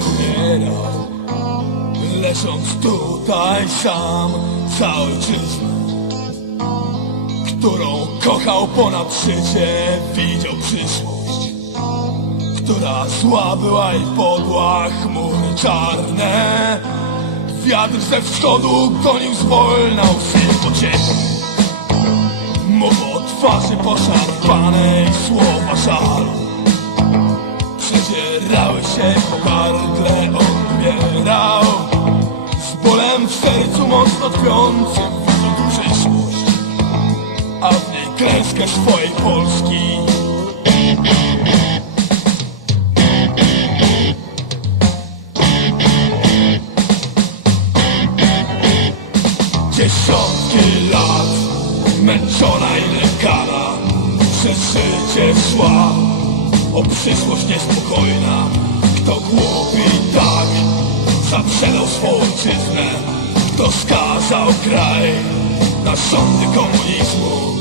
umierał Leżąc tutaj sam, cały ojczyznę Którą kochał ponad życie, widział przyszłość Która zła była i podła, chmury czarne. Wiatr ze wschodu gonił zwolna łzy pociekły Mowa o twarzy poszarpanej, słowa żalu. Przedzierały się gardle odbierał. Z bolem w sercu mocno tkwiącym Widzą przyszłość. A w niej klęskę swojej Polski. Dziesiątki lat Męczona i lękana Przez życie szła O przyszłość niespokojna. Kto głupi tak Zaprzedał swą ojczyznę Kto skazał kraj Na sądy komunizmu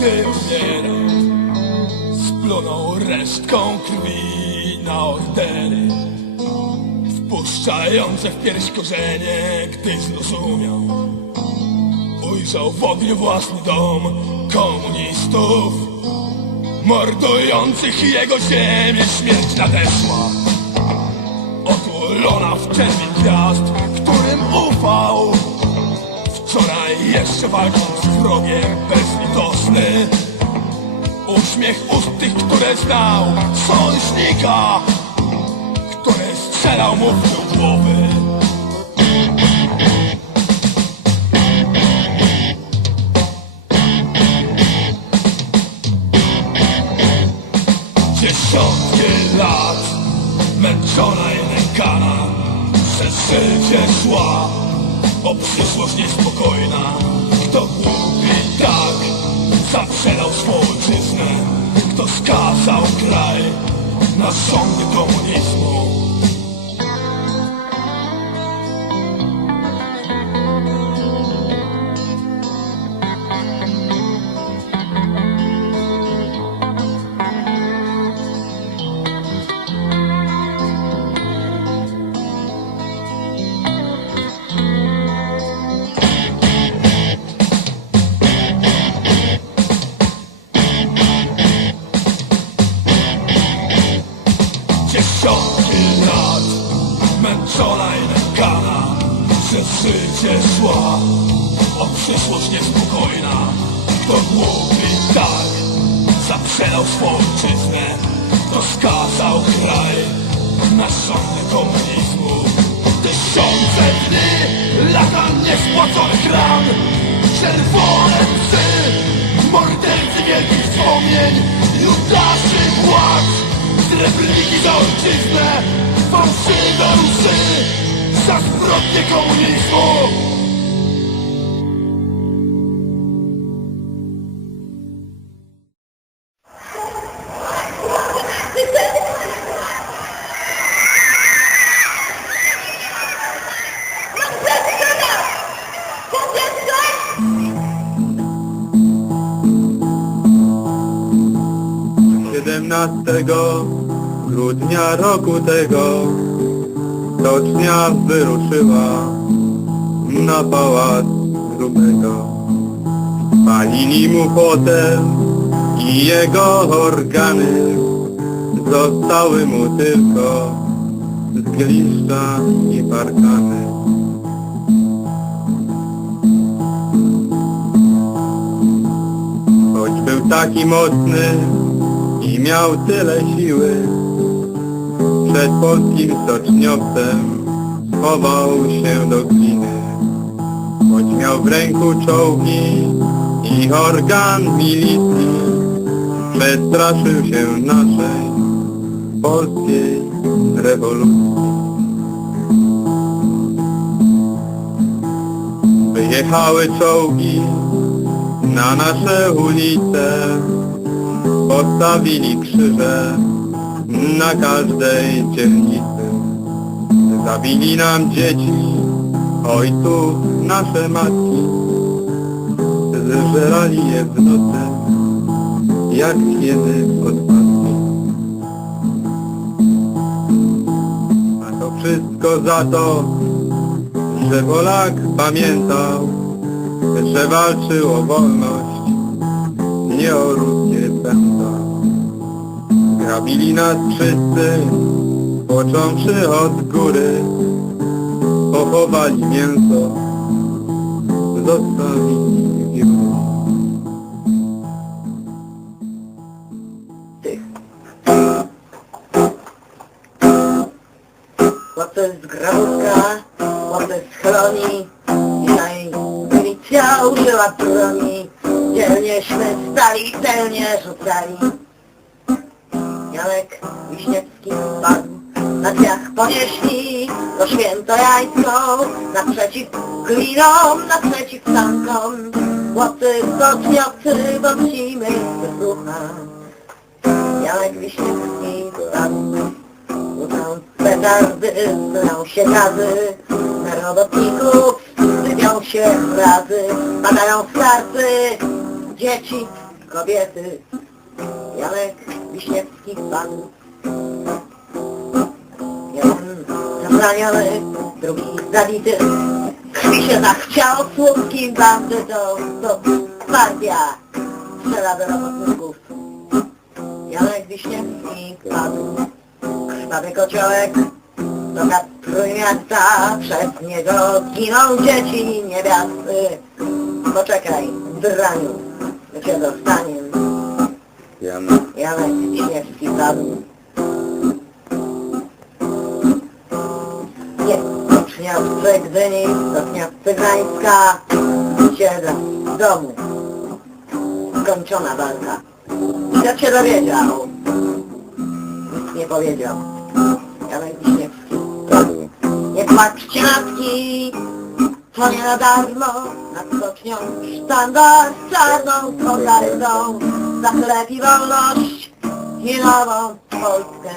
Gdy umierał Splunął resztką krwi na ordery. Wpuszczające w pierś korzenie Gdy zrozumiał. Ujrzał w ogniu własny dom komunistów. Mordujących jego ziemię śmierć nadeszła. Otulona w czerwień gwiazd, jeszcze walcząc z wrogiem bezlitosny. Uśmiech ust tych, które znał Sojusznika Który strzelał mu w tył głowy. Dziesiątki lat Męczona i nękana Przez życie szła O przyszłość niespokojna. Kto głupi tak Zaprzedał swą Kto skazał kraj Na sądy komunizmu przyszłość niespokojna Kto głupi tak. Zaprzedał swą ojczyznę Kto skazał kraj. Na sądy komunizmu. Tysiące dni Lata niespłaconych ran Czerwone psy. Mordercy wielkich wspomnień. Judaszy płacz Srebrniki za ojczyznę. Fałszywe łzy. Za zbrodnie komunizmu Stocznia wyruszyła na pałac grubego. Palili mu potem i jego organy Zostały mu tylko zgliszcza i parkany. Choć był taki mocny i miał tyle siły Przed polskim stoczniowcem schował się do gliny. Choć miał w ręku czołgi i organ milicji Przestraszył się naszej polskiej rewolucji Wyjechały czołgi na nasze ulice Postawili krzyże na każdej dzielnicy. Zabili nam dzieci, ojców, nasze matki. Zżerali je w nocy, jak hieny odpadki. A to wszystko za to, że Polak pamiętał, że walczył o wolność, nie o ruskie pęta. Grabili nas wszyscy, począwszy od góry, pochowali mięso, zostawili wióry. Chłopcy z grobówka, chłopcy z chroni, dzisiaj milicja użyła broni, dzielnieśmy stali, celnie rzucali. Janek Wiśniewski spadł, na dniach ponieśli to święto jajsko, naprzeciw glinom, naprzeciw sankom. Chłopcy stoczniowcy, bo musimy wysłucha. Janek Wiśniewski spadł, Rzucał petardy, znał się gazy, na robotników sypią się razy, padają starcy, dzieci, kobiety. Janek Wiśniewski padł. Jeden zabraniony, drugi zabity. Krwi się zachciał słupskim bandytom, to partia strzela do robotników. Janek Wiśniewski padł. Krwawy kociołek do Trójmiasta, przez niego giną dzieci niewiasty. Poczekaj, draniu, my cię Janek Janek Wiśniewski padł. Nie, Uczniowcy Gdyni, Stopniowcy Gdańska, siedzę w domu. Skończona walka. Jak się dowiedział? Nic nie powiedział. Janek Wiśniewski. padł. Nie płaczcie matki, to nie na darmo, nad stocznią sztandar z czarną kokardą, za chleb i wolność i nową Polskę.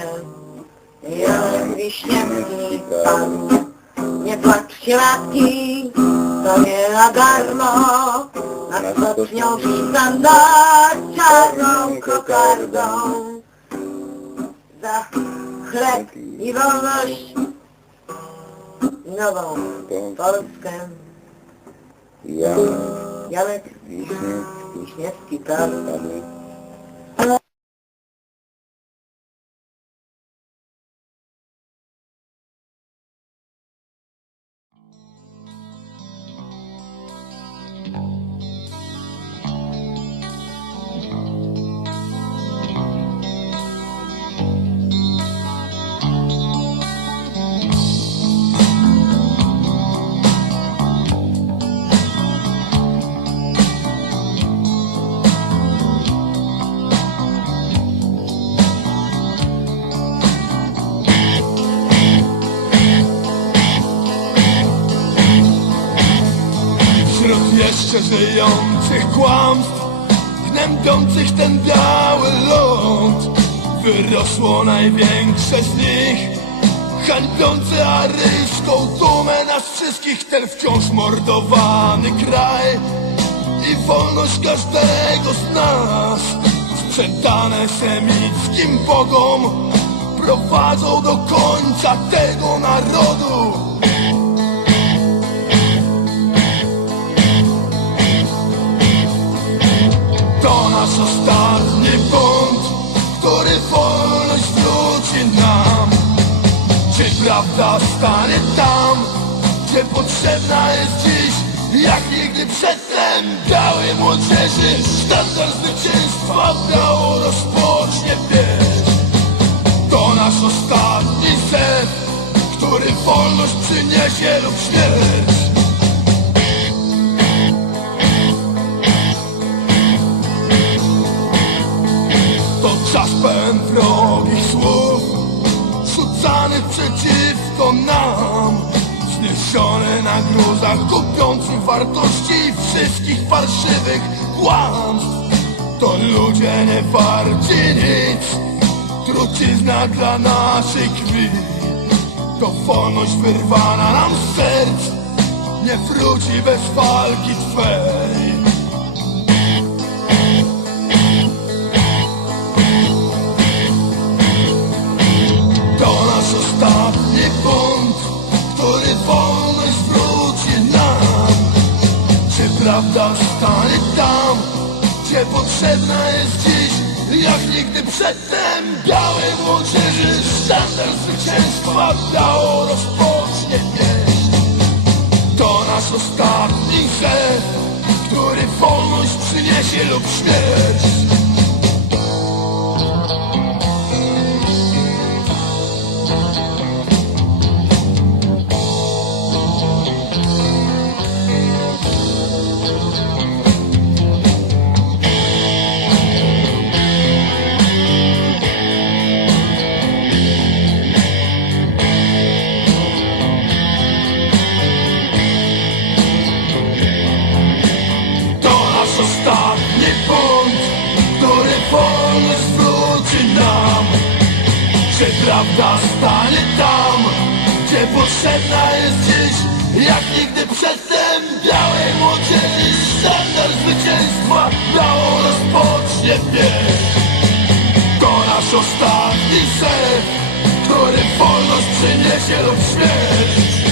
Janek Wiśniewski Pan. Nie płaczcie matki, to nie na darmo, nad stocznią sztandar z czarną kokardą, za chleb i wolność nową Polskę. Janek Janek Wiśniewski Wiśniewski, tak? Jeszcze żyjących kłamstw Gnębiących ten biały ląd. Wyrosło największe z nich Hańbiące aryjską dumę. Nas wszystkich Ten wciąż mordowany kraj I wolność każdego z nas. Sprzedane semickim bogom Prowadzą do końca tego narodu nasz ostatni bunt, który wolność wróci nam. Czy prawda stanie tam, gdzie potrzebna jest dziś, jak nigdy przedtem białej młodzieży, sztandar zwycięstwa biało rozpocznie pieśń. To nasz ostatni sen, który wolność przyniesie lub śmierć. Przeciwko nam. Zniesiony na gruzach Kupiących wartości wszystkich fałszywych kłamstw. To ludzie nie warci nic. Trucizna dla naszej krwi. To wolność wyrwana nam z serc. Nie wróci bez walki Twej prawda stanie tam Gdzie potrzebna jest dziś Jak nigdy przedtem. Białej młodzieży Sztandar zwycięstwa Biało rozpocznie pieśń. To nasz ostatni szef Który wolność przyniesie lub śmierć potrzebna jest dziś, jak nigdy przedtem białej młodzieży sztandar zwycięstwa biało rozpocznie bieg. To nasz ostatni szef, który wolność przyniesie lub śmierć.